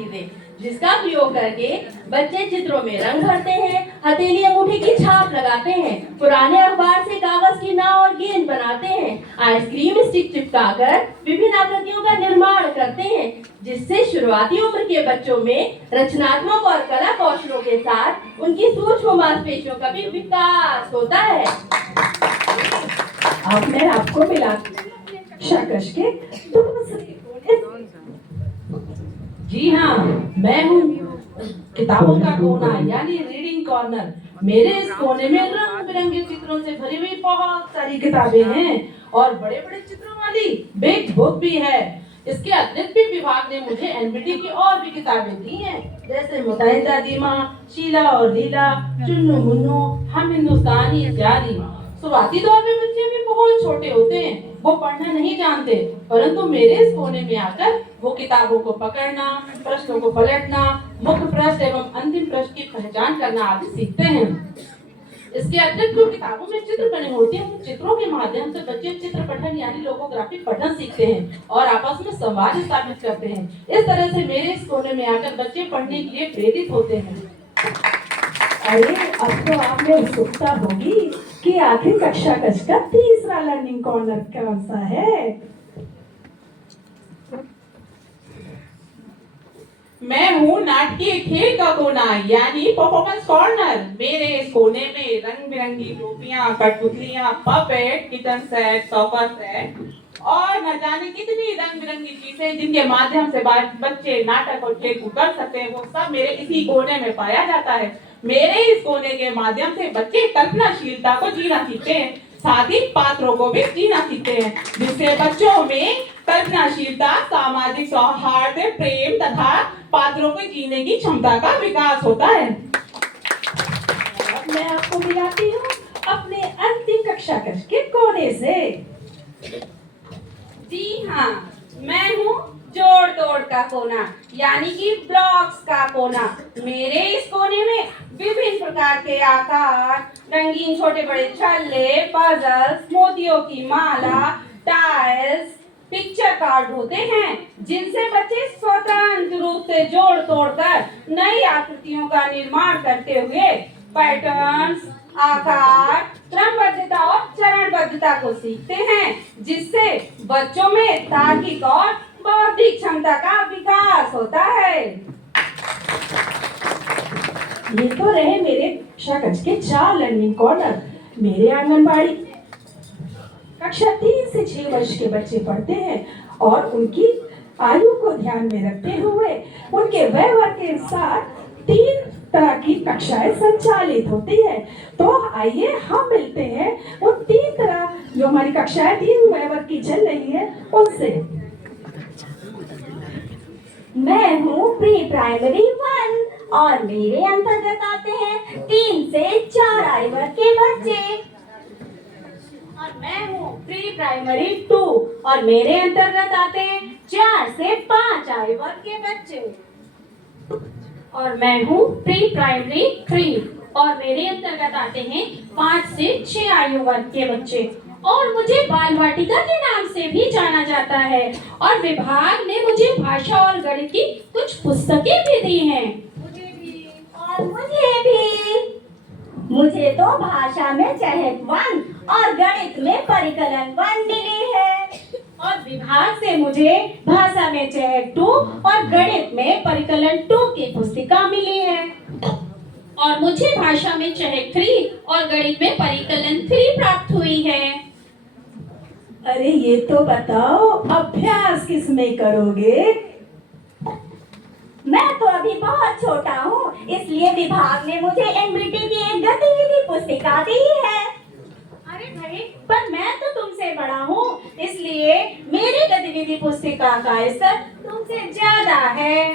जिसका प्रयोग करके बच्चे चित्रों में रंग भरते हैं, हथेली अंगूठे की छाप लगाते हैं, पुराने अखबार से कागज की नाव और गेंद बनाते हैं, आइसक्रीम स्टिक चिपकाकर विभिन्न आकृतियों का निर्माण करते हैं, जिससे शुरुआती उम्र के बच्चों में रचनात्मक और कला कौशलों के साथ उनकी सूक्ष्म मांसपेशियों का भी विकास होता है। अब मैं आपको मिला शाकश के जी हाँ, मैं हूँ किताबों का कोना यानी रीडिंग कॉर्नर। मेरे इस कोने में रंग बिरंगे चित्रों से भरी हुई बहुत सारी किताबें हैं और बड़े बड़े चित्रों वाली बिग बुक भी है। इसके अतिरिक्त भी विभाग ने मुझे एनबीटी की और भी किताबें दी हैं, जैसे मुतहिदा दीमा, शीला और लीला, चुन्नू मुन्नू, हम हिंदुस्तानी इत्यादि। शुरुआती दौर में बच्चे भी बहुत छोटे होते हैं, वो पढ़ना नहीं जानते, परंतु मेरे इस कोने में आकर वो किताबों को पकड़ना, प्रश्नों को पलटना, मुख्य प्रश्न एवं अंतिम प्रश्न की पहचान करना आदि सीखते हैं। इसके अतिरिक्त जो किताबों में चित्र बने होते हैं, उन चित्रों के माध्यम से बच्चे चित्र पठन यानी लोगोग्राफी पठन सीखते हैं और आपस में संवाद स्थापित करते हैं। इस तरह से मेरे इस कोने में आकर बच्चे पढ़ने के लिए प्रेरित होते हैं। अरे अब तो आप में उत्सुकता होगी कि आखिर कक्षा कक्ष का तीसरा लर्निंग कॉर्नर कौन सा है। मैं हूँ नाटकीय खेल का कोना यानी परफॉर्मेंस कॉर्नर। मेरे इस कोने में रंग बिरंगी टोपियां, कठपुतलियां, puppet, kitchen set, sofa set और न जाने कितनी रंग बिरंगी चीजें जिनके माध्यम से बच्चे नाटक और खेल को कर सकते हैं, वो सब मेरे इसी कोने में पाया जाता है। मेरे इस कोने के माध्यम से बच्चे कल्पनाशीलता को जीना सीखते हैं, साथ ही पात्रों को भी जीना सीखते हैं, जिससे बच्चों में कल्पनाशीलता, सामाजिक सौहार्द, प्रेम तथा पात्रों को जीने की क्षमता का विकास होता है। अब मैं आपको मिलाती हूँ अपने अंतिम कक्षा कक्ष के कोने से। जी हाँ, मैं हूँ जोड़ तोड़ का कोना यानी कि ब्लॉक्स का कोना। मेरे इस कोने में विभिन्न प्रकार के आकार, रंगीन छोटे बड़े छल्ले, पजल्स, मोतियों की माला, टाइल्स, पिक्चर कार्ड होते हैं, जिनसे बच्चे स्वतंत्र रूप से जोड़ तोड़ कर नई आकृतियों का निर्माण करते हुए पैटर्न्स, आकार, क्रमबद्धता और चरणबद्धता को सीखते हैं, जिससे बच्चों में तार्किक और बौद्धिक क्षमता का विकास होता है। ये तो रहे मेरे कक्षा कक्ष के 4 लर्निंग कॉर्नर। मेरे आंगनबाड़ी कक्षा 3 से 6 वर्ष के बच्चे पढ़ते हैं और उनकी आयु को ध्यान में रखते हुए उनके व्यवहार के अनुसार 3 तरह की कक्षाएं संचालित होती है। तो आइए हम मिलते हैं उन 3 तरह जो हमारी कक्षाएं 3 व्यवहार की चल रही है उनसे। मैं हूँ प्री प्राइमरी 1 और मेरे अंतर्गत आते हैं 3 से 4 आयु वर्ग के बच्चे। और मैं हूँ प्री प्राइमरी 2 और मेरे अंतर्गत आते हैं 4 से 5 आयु वर्ग के बच्चे। और मैं हूँ प्री प्राइमरी 3 और मेरे अंतर्गत आते हैं 5 से 6 आयु वर्ग के बच्चे। और मुझे बाल वाटिका के नाम से भी जाना जाता है और विभाग ने मुझे भाषा और गणित की कुछ पुस्तकें भी दी हैं। मुझे भी। और मुझे भी। मुझे तो भाषा में चहक 1 और गणित में परिकलन 1 मिली है। और विभाग से मुझे भाषा में चहक 2 और गणित में परिकलन 2 की पुस्तिका मिली है। और मुझे भाषा में चहक 3 और गणित में परिकलन 3 प्राप्त हुई है। अरे ये तो बताओ अभ्यास किस में करोगे? मैं तो अभी बहुत छोटा हूँ, इसलिए विभाग ने मुझे एनबीटी की एक गतिविधि पुस्तिका दी है। अरे भाई, पर मैं तो तुमसे बड़ा हूँ, इसलिए मेरी गतिविधि पुस्तिका का स्तर तुमसे ज्यादा है।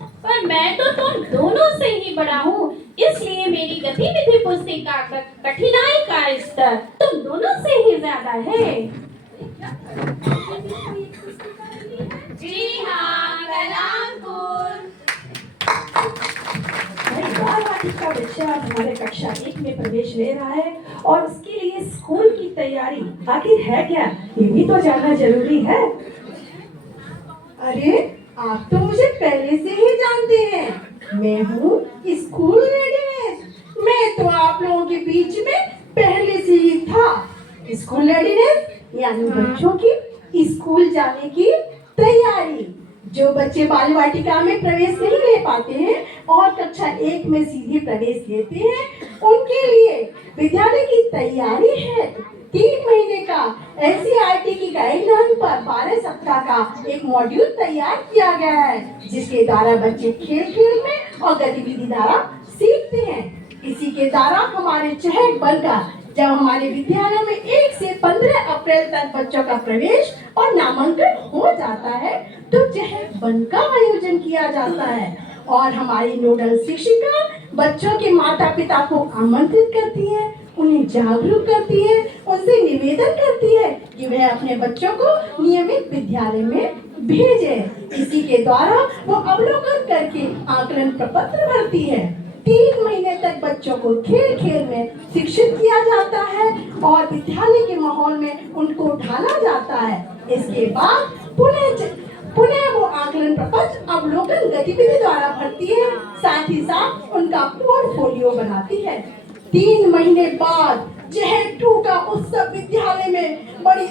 पर मैं तो तुम दोनों से ही बड़ा हूँ, इसलिए मेरी गतिविधि पुस्तिका का कठिनाई का स्तर तुम दोनों से ही ज्यादा है। जी हाँ, कलामपुर। बाल वाटिका बच्चा हमारे कक्षा 1 में प्रवेश ले रहा है और उसके लिए स्कूल की तैयारी आखिर है क्या, ये भी तो जानना जरूरी है। अरे आप तो मुझे पहले से ही जानते हैं। मैं हूँ स्कूल रेडीनेस। मैं तो आप लोगों के बीच में पहले से ही था। स्कूल रेडीनेस यानी बच्चों की स्कूल जाने की तैयारी। जो बच्चे बाल वाटिका में प्रवेश नहीं ले पाते हैं और कक्षा 1 में सीधे प्रवेश लेते हैं, उनके लिए विद्यालय की तैयारी है। 3 महीने का NCERT की गाइडलाइन पर 12 सप्ताह का एक मॉड्यूल तैयार किया गया है, जिसके द्वारा बच्चे खेल खेल में और गतिविधि द्वारा सीखते हैं। इसी के द्वारा हमारे चहक बनकर जब हमारे विद्यालय में 1 से 15 अप्रैल तक बच्चों का प्रवेश और नामांकन हो जाता है, तो चहक बन का आयोजन किया जाता है और हमारी नोडल शिक्षिका बच्चों के माता पिता को आमंत्रित करती है, उन्हें जागरूक करती है, उनसे निवेदन करती है कि वह अपने बच्चों को नियमित विद्यालय में भेजें। इसी के द्वारा वो अवलोकन करके आकलन प्रपत्र भरती है। 3 महीने तक बच्चों को खेल खेल में शिक्षित किया जाता है और विद्यालय के माहौल में उनको ढाला जाता है। इसके बाद पुनः वो आकलन प्रपत्र अवलोकन गतिविधि द्वारा भरती है, साथ ही साथ उनका पोर्टफोलियो बनाती है। 3 महीने बाद चहक 2 का उत्सव विद्यालय में बड़ी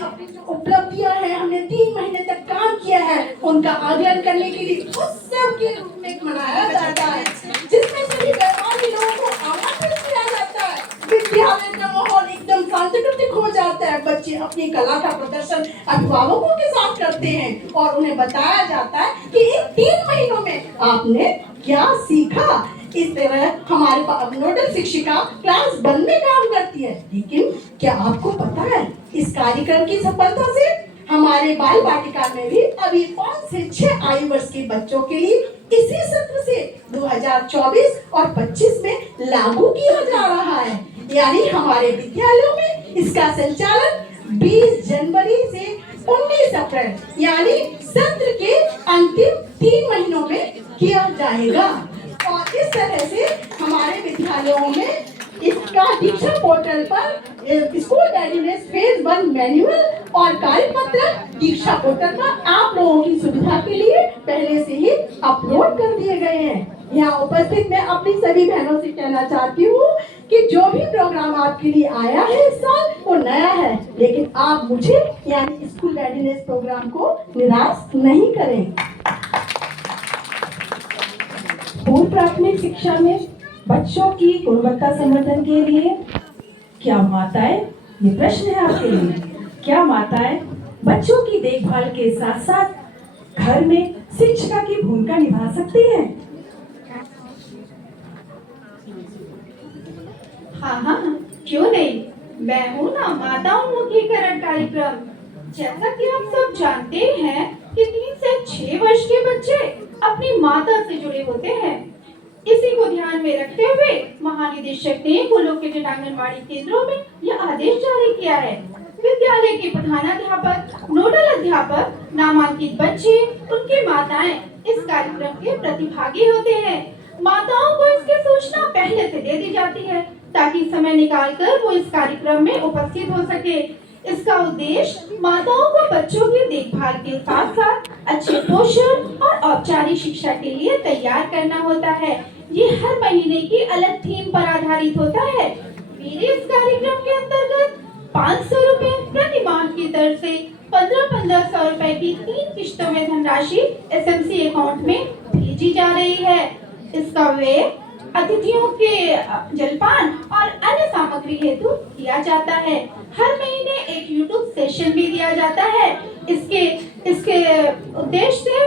उपलब्धियां हैं। हमने 3 महीने तक काम किया है, उनका आकलन करने के लिए उत्सव के रूप में मनाया जाता है, जिसमें सभी व्यापारी लोगों को आमंत्रित किया जाता है। विद्यालय का माहौल एकदम सांस्कृतिक हो जाता है। बच्चे अपनी कला का प्रदर्शन अभिभावकों के साथ करते हैं और उन्हें बताया जाता है कि इन 3 महीनों में आपने क्या सीखा। इस तरह हमारे नोडल शिक्षिका क्लास 1 में काम करती है। लेकिन क्या आपको पता है, इस कार्यक्रम की सफलता से हमारे बाल वाटिका में भी अभी 5 से 6 आयु वर्ष के बच्चों के लिए इसी सत्र से 2024 और 25 में लागू किया जा रहा है। यानी हमारे विद्यालयों में इसका संचालन 20 जनवरी से 19 अप्रैल यानी सत्र के अंतिम 3 महीनों में किया जाएगा। और इस तरह से हमारे विद्यालयों में इसका दीक्षा पोर्टल पर स्कूल रेडीनेस फेज 1 मैनुअल और कार्यपत्र दीक्षा पोर्टल पर आप लोगों की सुविधा के लिए पहले से ही अपलोड कर दिए गए हैं। यहाँ उपस्थित मैं अपनी सभी बहनों से कहना चाहती हूँ कि जो भी प्रोग्राम आपके लिए आया है इस साल वो नया है, लेकिन आप मुझे यानी स्कूल रेडीनेस प्रोग्राम को निराश नहीं करें। पूर्व प्राथमिक शिक्षा में बच्चों की गुणवत्ता संवर्धन के लिए क्या माताएं, ये प्रश्न है आपके लिए, क्या माताएं बच्चों की देखभाल के साथ साथ घर में शिक्षिका की भूमिका निभा सकती हैं? हाँ, क्यों नहीं। मैं हूँ ना माता उन्मुखीकरण कार्यक्रम। जैसा कि आप सब जानते हैं कि 3 से 6 वर्ष के बच्चे अपनी माता से जुड़े होते हैं। इसी को ध्यान में रखते हुए महानिदेशक ने कोलोकेटेड आंगनबाड़ी केंद्रों में यह आदेश जारी किया है। विद्यालय के प्रधानाध्यापक, नोडल अध्यापक, नामांकित बच्चे, उनकी माताएं इस कार्यक्रम के प्रतिभागी होते हैं। माताओं को इसकी सूचना पहले से दे दी जाती है ताकि समय निकालकर वो इस कार्यक्रम में उपस्थित हो सके। इसका उद्देश्य माताओं को बच्चों की देखभाल के साथ साथ अच्छे पोषण और औपचारिक शिक्षा के लिए तैयार करना होता है। ये हर महीने की अलग थीम पर आधारित होता है। मेरे इस कार्यक्रम के अंतर्गत 500 रुपए प्रति माह की दर से 1500 रुपए की 3 किश्तों में धनराशि SMC अकाउंट में भेजी जा रही है। इसका व्यय अतिथियों के जलपान और अन्य सामग्री हेतु किया जाता है। हर महीने एक YouTube सेशन भी दिया जाता है। इसके उद्देश्य से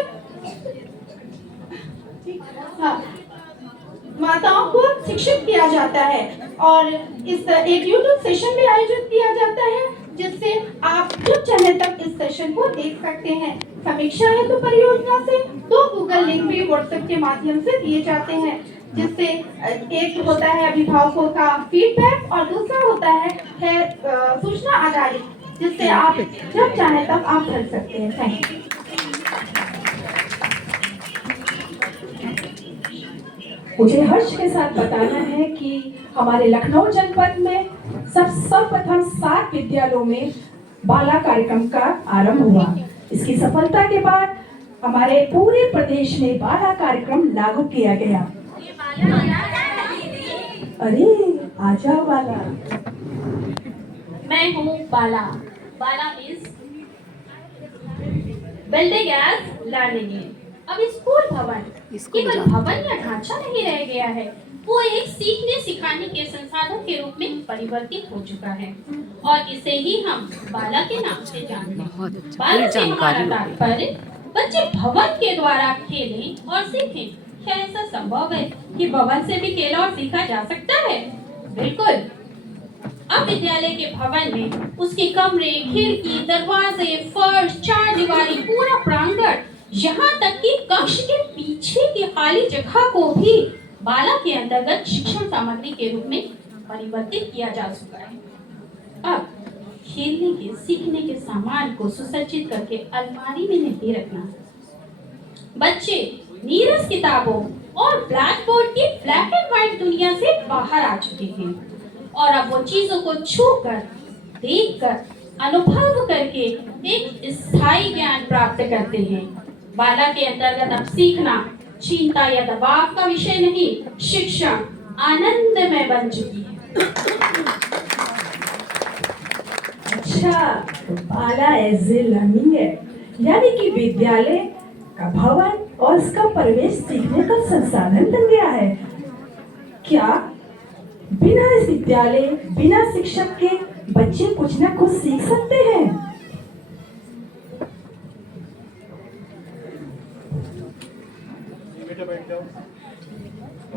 माताओं को शिक्षित किया जाता है और इस एक YouTube सेशन भी आयोजित किया जाता है, जिससे आप जब चाहे तब इस सेशन को देख सकते हैं। समीक्षा हेतु परियोजना से 2 गूगल लिंक भी व्हाट्सएप के माध्यम से दिए जाते हैं, जिससे एक होता है अभिभावकों का फीडबैक और दूसरा होता है सूचना आधारित, जिससे आप जब चाहे तब आप भर सकते हैं। Thank you. मुझे हर्ष के साथ बताना है कि हमारे लखनऊ जनपद में सर्वप्रथम 7 विद्यालयों में बाला कार्यक्रम का आरंभ हुआ। इसकी सफलता के बाद हमारे पूरे प्रदेश में बाला कार्यक्रम लागू किया गया। अरे आ जाओ बाला। मैं हूँ बाला। बाला मीन्स बिल्डिंग एज लर्निंग। अब स्कूल भवन केवल भवन या ढांचा नहीं रह गया है, वो एक सीखने सिखाने के संसाधन के रूप में परिवर्तित हो चुका है और इसे ही हम बाला के नाम से जानते हैं। बाला से हमारा तात्पर्य बच्चे भवन के द्वारा खेलें और सीखें। क्या ऐसा संभव है कि भवन से भी खेला और सीखा जा सकता है? बिल्कुल। अब विद्यालय के भवन में उसके कमरे, खिड़की, दरवाजे, फर्श, चार दीवारी, पूरा प्रांगण, यहाँ तक कि कक्ष के पीछे की खाली जगह को भी बाला के अंतर्गत शिक्षण सामग्री के रूप में परिवर्तित किया जा चुका है। अब खेलने के, सीखने के सामान को सुसज्जित करके अलमारी में नहीं रखना। बच्चे नीरस किताबों और ब्लैक बोर्ड की ब्लैक एंड व्हाइट दुनिया से बाहर आ चुके हैं और अब वो चीजों को छूकर, देखकर, अनुभव करके एक स्थायी ज्ञान प्राप्त करते हैं। बाला के अंतर्गत अब सीखना चिंता या दबाव का विषय नहीं, शिक्षा आनंदमय बन चुकी है। अच्छा, तो बाला एज ए लर्निंग है, यानी कि विद्यालय का भवन और उसका परिवेश सीखने का संसाधन बन गया है। क्या बिना इस विद्यालय, बिना शिक्षक के बच्चे कुछ ना कुछ सीख सकते हैं?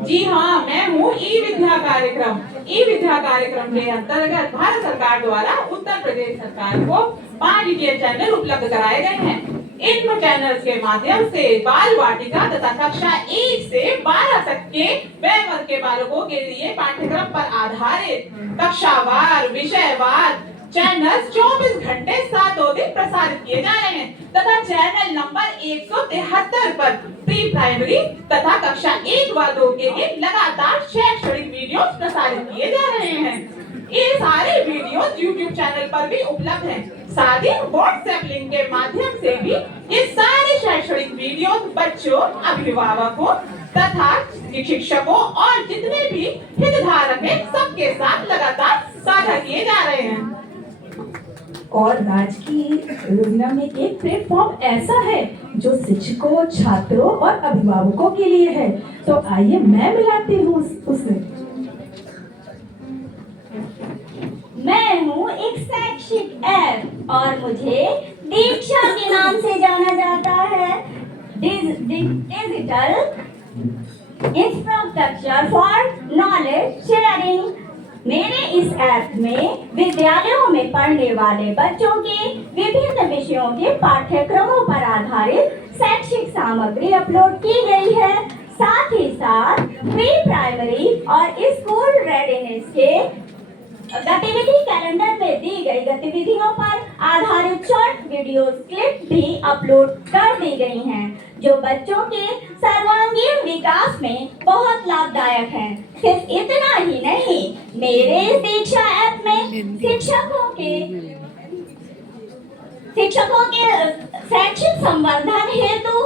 जी हाँ, मैं हूँ ई विद्या कार्यक्रम। ई विद्या कार्यक्रम के अंतर्गत भारत सरकार द्वारा उत्तर प्रदेश सरकार को 5 डीटीएच चैनल उपलब्ध कराए गए हैं। इन चैनल्स के माध्यम से बाल वाटिका तथा कक्षा 1 से 12 तक के वय वर्ग के बालकों के लिए पाठ्यक्रम पर आधारित कक्षावार, विषयवार चैनल 24 घंटे 7 दिन प्रसारित किए जा रहे हैं तथा चैनल नंबर 173 पर प्री प्राइमरी तथा कक्षा 1 व 2 के लिए लगातार शैक्षणिक वीडियो प्रसारित किए जा रहे हैं। ये सारे वीडियो YouTube चैनल पर भी उपलब्ध हैं। साथ ही व्हाट्सएप लिंक के माध्यम से भी ये सारे शैक्षणिक वीडियो बच्चों, अभिभावकों तथा शिक्षकों और जितने भी हितधारक हैं सबके साथ लगातार साझा किए जा रहे हैं। और राजकीय योजना में एक प्लेटफॉर्म ऐसा है जो शिक्षकों, छात्रों और अभिभावकों के लिए है। तो आइए मैं मिलाती हूँ उसे। मैं हूँ एक शैक्षिक ऐप और मुझे दीक्षा के नाम से जाना जाता है। Digital infrastructure for knowledge sharing. मेरे इस ऐप में विद्यालयों में पढ़ने वाले बच्चों के विभिन्न विषयों के पाठ्यक्रमों पर आधारित शैक्षिक सामग्री अपलोड की गई है। साथ ही साथ प्री प्राइमरी और स्कूल रेडीनेस के गतिविधि कैलेंडर में दी गई गतिविधियों पर आधारित शॉर्ट वीडियो क्लिप भी अपलोड कर दी गई हैं, जो बच्चों के सर्वांगीण विकास में बहुत लाभदायक हैं। सिर्फ इतना ही नहीं, मेरे इस दीक्षा ऐप में शिक्षकों के शैक्षिक संवर्धन हेतु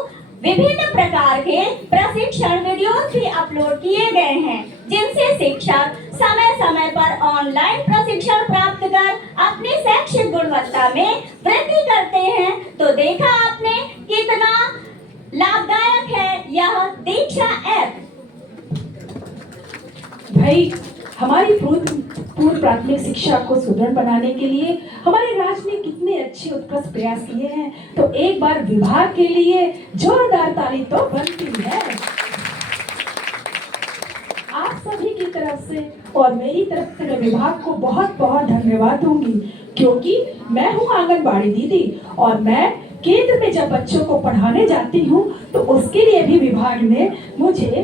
विभिन्न प्रकार के प्रशिक्षण वीडियोस भी अपलोड किए गए हैं, जिनसे शिक्षक समय समय पर ऑनलाइन प्रशिक्षण प्राप्त कर अपनी शैक्षिक गुणवत्ता में वृद्धि करते हैं। तो देखा आपने कितना लाभदायक है यह दीक्षा ऐप। भाई, हमारी पूर्व प्राथमिक शिक्षा को सुदृढ़ बनाने के लिए हमारे राज्य ने कितने अच्छे उत्कृष्ट प्रयास किए हैं। तो एक बार विभाग के लिए जोरदार ताली तो बनती है। आप सभी की तरफ से और मेरी तरफ से मैं विभाग को बहुत बहुत धन्यवाद दूंगी, क्योंकि मैं हूँ आंगनबाड़ी दीदी और मैं केंद्र में जब बच्चों को पढ़ाने जाती हूँ तो उसके लिए भी विभाग ने मुझे